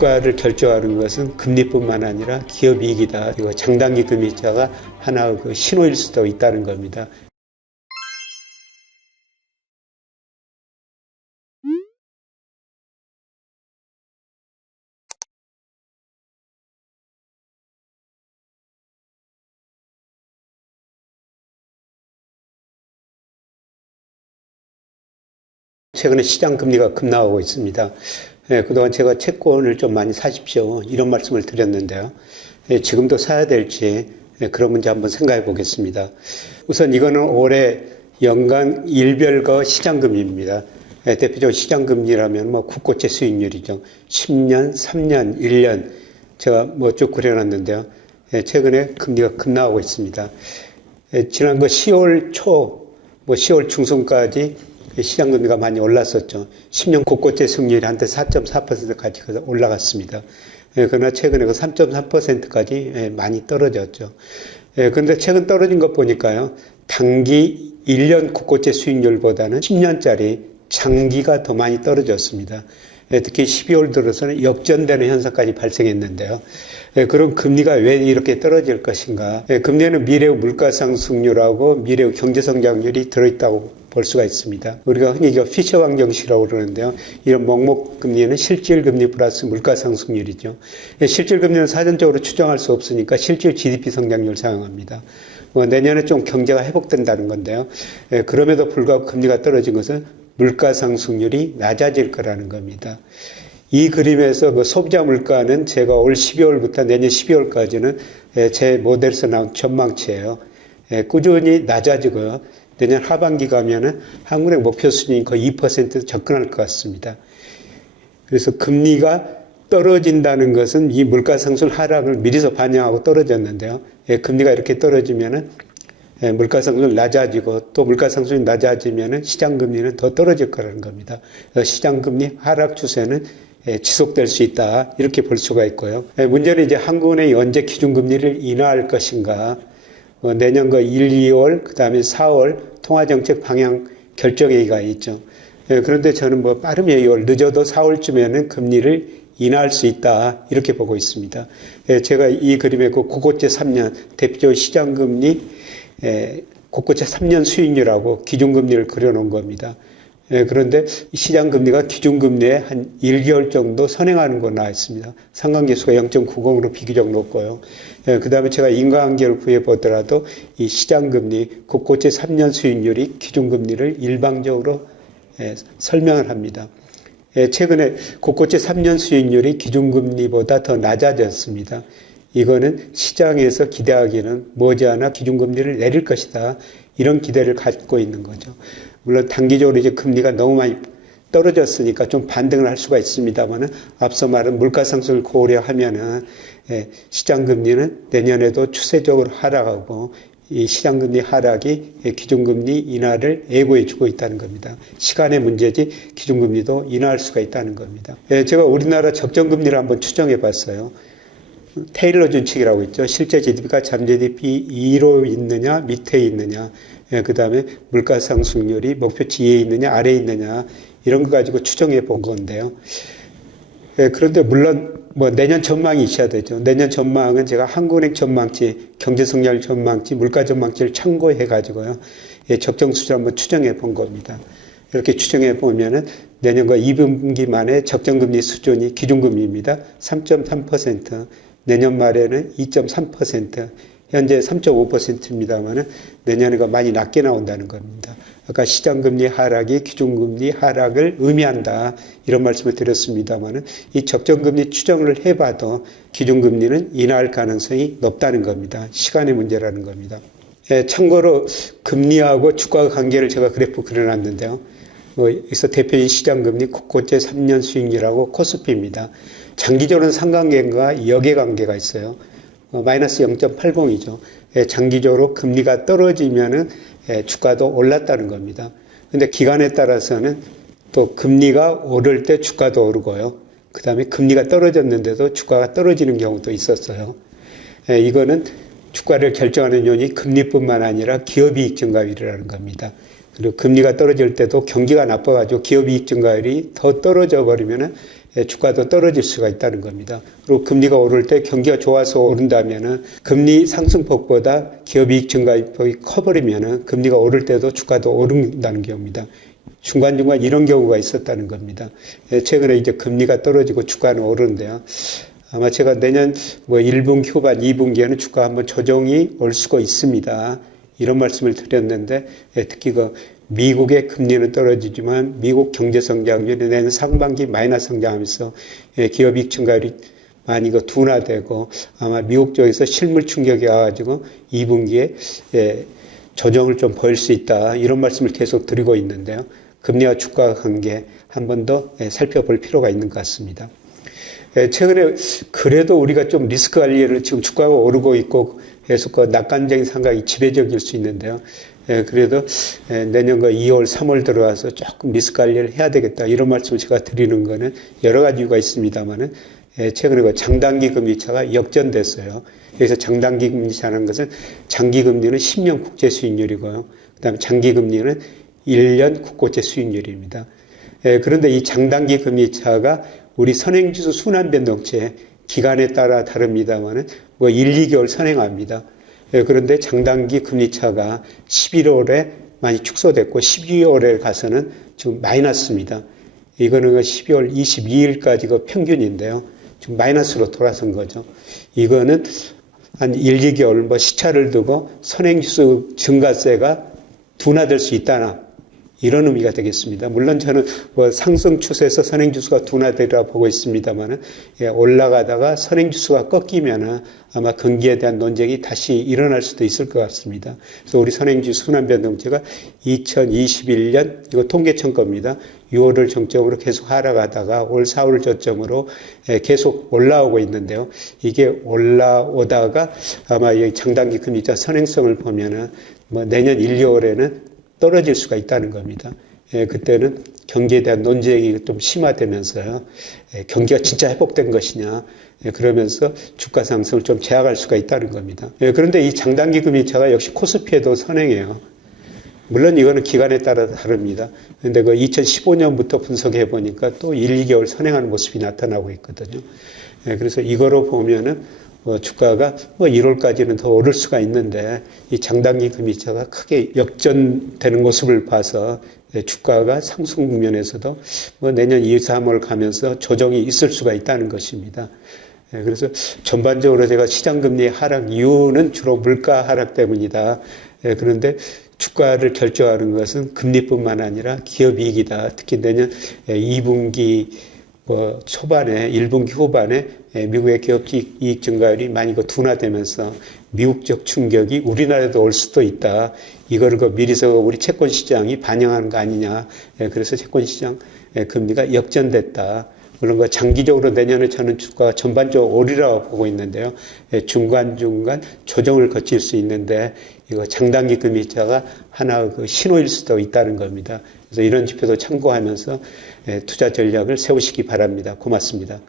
주가를 결정하는 것은 금리뿐만 아니라 기업 이익이다. 이거 장단기 금리차가 하나의 그 신호일 수도 있다는 겁니다. 최근에 시장 금리가 급락하고 있습니다. 그동안 제가 채권을 좀 많이 사십시오. 이런 말씀을 드렸는데요. 지금도 사야 될지 그런 문제 한번 생각해 보겠습니다. 우선 이거는 올해 연간 일별거 시장금리입니다. 대표적으로 시장금리라면 뭐 국고채 수익률이죠. 10년, 3년, 1년 제가 뭐 쭉 그려놨는데요. 최근에 금리가 급락하고 있습니다. 지난 10월 초, 10월 중순까지 시장금리가 많이 올랐었죠. 10년 국고채 수익률이 한때 4.4%까지 올라갔습니다. 그러나 최근에 그 3.3%까지 많이 떨어졌죠. 그런데 최근 떨어진 것 보니까요. 단기 1년 국고채 수익률보다는 10년짜리 장기가 더 많이 떨어졌습니다. 특히 12월 들어서는 역전되는 현상까지 발생했는데요. 그럼 금리가 왜 이렇게 떨어질 것인가? 금리에는 미래의 물가상승률하고 미래의 경제성장률이 들어있다고 볼 수가 있습니다. 우리가 흔히 피셔 방정식이라고 그러는데요. 이런 명목금리는 실질금리 플러스 물가상승률이죠. 실질금리는 사전적으로 추정할 수 없으니까 실질 GDP 성장률을 사용합니다. 내년에 좀 경제가 회복된다는 건데요. 그럼에도 불구하고 금리가 떨어진 것은 물가상승률이 낮아질 거라는 겁니다. 이 그림에서 그 소비자 물가는 제가 올 12월부터 내년 12월까지는 제 모델에서 나온 전망치예요. 꾸준히 낮아지고요. 내년 하반기 가면은 한국의 목표 수준이 거의 2% 접근할 것 같습니다. 그래서 금리가 떨어진다는 것은 이 물가상승 하락을 미리서 반영하고 떨어졌는데요. 금리가 이렇게 떨어지면은 물가상승이 낮아지고 또 물가상승이 낮아지면은 시장금리는 더 떨어질 거라는 겁니다. 시장금리 하락 추세는 지속될 수 있다. 이렇게 볼 수가 있고요. 문제는 이제 한국은행이 언제 기준금리를 인하할 것인가. 내년 1, 2월, 그 다음에 4월 통화정책 방향 결정회의가 있죠. 그런데 저는 빠르면 2월, 늦어도 4월쯤에는 금리를 인하할 수 있다. 이렇게 보고 있습니다. 제가 이 그림에 그 국고채 3년, 대표적으로 시장금리, 국고채 3년 수익률하고 기준금리를 그려놓은 겁니다. 그런데 시장금리가 기준금리에 한 1개월 정도 선행하는 거 나와 있습니다. 상관계수가 0.90으로 비교적 높고요. 그 다음에 제가 인과관계를 구해보더라도 이 시장금리, 국고채 3년 수익률이 기준금리를 일방적으로 설명을 합니다. 최근에 국고채 3년 수익률이 기준금리보다 더 낮아졌습니다. 이거는 시장에서 기대하기는 머지않아 기준금리를 내릴 것이다. 이런 기대를 갖고 있는 거죠. 물론 단기적으로 이제 금리가 너무 많이 떨어졌으니까 좀 반등을 할 수가 있습니다만은 앞서 말한 물가상승을 고려하면은 시장금리는 내년에도 추세적으로 하락하고 이 시장금리 하락이 기준금리 인하를 예고해주고 있다는 겁니다. 시간의 문제지 기준금리도 인하할 수가 있다는 겁니다. 제가 우리나라 적정금리를 한번 추정해 봤어요. 테일러 준칙이라고 있죠. 실제 GDP가 잠재 GDP 2로 있느냐 밑에 있느냐, 그 다음에 물가상승률이 목표치 위에 있느냐 아래에 있느냐 이런 거 가지고 추정해 본 건데요. 그런데 물론 내년 전망이 있어야 되죠. 내년 전망은 제가 한국은행 전망치, 경제성장 전망치, 물가 전망치를 참고해 가지고요. 적정 수준 한번 추정해 본 겁니다. 이렇게 추정해 보면은 내년과 2분기 만에 적정금리 수준이 기준금리입니다. 3.3%, 내년 말에는 2.3%, 현재 3.5%입니다만은 내년에가 많이 낮게 나온다는 겁니다. 아까 시장금리 하락이 기준금리 하락을 의미한다 이런 말씀을 드렸습니다만은 이 적정금리 추정을 해봐도 기준금리는 인하할 가능성이 높다는 겁니다. 시간의 문제라는 겁니다. 참고로 금리하고 주가 관계를 제가 그래프 그려놨는데요. 여기서 대표적인 시장금리 국고채 3년 수익률하고 코스피입니다. 장기적으로는 상관계과 역외관계가 있어요. 마이너스 0.80이죠. 장기적으로 금리가 떨어지면은 주가도 올랐다는 겁니다. 근데 기간에 따라서는 또 금리가 오를 때 주가도 오르고요. 그 다음에 금리가 떨어졌는데도 주가가 떨어지는 경우도 있었어요. 이거는 주가를 결정하는 요인이 금리뿐만 아니라 기업이익 증가율이라는 겁니다. 그리고 금리가 떨어질 때도 경기가 나빠가지고 기업이익 증가율이 더 떨어져 버리면은 주가도 떨어질 수가 있다는 겁니다. 그리고 금리가 오를 때 경기가 좋아서 오른다면은 금리 상승폭보다 기업이익 증가폭이 커버리면은 금리가 오를 때도 주가도 오른다는 경우입니다. 중간중간 이런 경우가 있었다는 겁니다. 최근에 이제 금리가 떨어지고 주가는 오르는데요. 아마 제가 내년 1분기 후반, 2분기에는 주가 한번 조정이 올 수가 있습니다. 이런 말씀을 드렸는데, 특히 미국의 금리는 떨어지지만 미국 경제 성장률이 내년 상반기 마이너스 성장하면서 기업이익 증가율이 많이 둔화되고 아마 미국 쪽에서 실물 충격이 와가지고 2분기에 조정을 좀 보일 수 있다. 이런 말씀을 계속 드리고 있는데요. 금리와 주가 관계 한 번 더 살펴볼 필요가 있는 것 같습니다. 최근에 그래도 우리가 좀 리스크 관리를 지금 주가가 오르고 있고 계속 낙관적인 생각이 지배적일 수 있는데요. 그래도 내년 2월, 3월 들어와서 조금 리스크 관리를 해야 되겠다. 이런 말씀을 제가 드리는 거는 여러 가지 이유가 있습니다만은 최근에 장단기 금리차가 역전됐어요. 그래서 장단기 금리차라는 것은 장기 금리는 10년 국제 수익률이고요. 그다음에 장기 금리는 1년 국고채 수익률입니다. 그런데 이 장단기 금리차가 우리 선행지수 순환변동체 기간에 따라 다릅니다만은 1, 2개월 선행합니다. 그런데 장단기 금리차가 11월에 많이 축소됐고 12월에 가서는 지금 마이너스입니다. 이거는 12월 22일까지 평균인데요. 지금 마이너스로 돌아선 거죠. 이거는 한 1, 2개월 시차를 두고 선행지수 증가세가 둔화될 수 있다나 이런 의미가 되겠습니다. 물론 저는 상승 추세에서 선행지수가 둔화되리라 보고 있습니다만은 올라가다가 선행지수가 꺾이면은 아마 경기에 대한 논쟁이 다시 일어날 수도 있을 것 같습니다. 그래서 우리 선행지수 순환변동체가 2021년 이거 통계청 겁니다. 6월을 정점으로 계속 하락하다가 올 4월 저점으로 계속 올라오고 있는데요. 이게 올라오다가 아마 이 장단기 금리차 선행성을 보면은 내년 1, 2월에는 떨어질 수가 있다는 겁니다. 그때는 경기에 대한 논쟁이 좀 심화되면서요. 경기가 진짜 회복된 것이냐. 그러면서 주가 상승을 좀 제약할 수가 있다는 겁니다. 그런데 이 장단기 금리차가 역시 코스피에도 선행해요. 물론 이거는 기간에 따라 다릅니다. 그런데 2015년부터 분석해 보니까 또 1, 2개월 선행하는 모습이 나타나고 있거든요. 그래서 이거로 보면은 주가가 1월까지는 더 오를 수가 있는데 이 장단기 금리차가 크게 역전되는 모습을 봐서 주가가 상승 국면에서도 내년 2, 3월 가면서 조정이 있을 수가 있다는 것입니다. 그래서 전반적으로 제가 시장금리 하락 이유는 주로 물가 하락 때문이다. 그런데 주가를 결정하는 것은 금리뿐만 아니라 기업이익이다. 특히 내년 2분기 초반에 1분기 후반에 미국의 기업 이익 증가율이 많이 둔화되면서 미국적 충격이 우리나라에도 올 수도 있다. 이거를 미리서 우리 채권 시장이 반영하는 거 아니냐. 그래서 채권 시장 금리가 역전됐다. 물론 장기적으로 내년에 저는 주가가 전반적으로 오리라고 보고 있는데요. 중간중간 조정을 거칠 수 있는데 이거 장단기 금리차가 하나 신호일 수도 있다는 겁니다. 그래서 이런 지표도 참고하면서 투자 전략을 세우시기 바랍니다. 고맙습니다.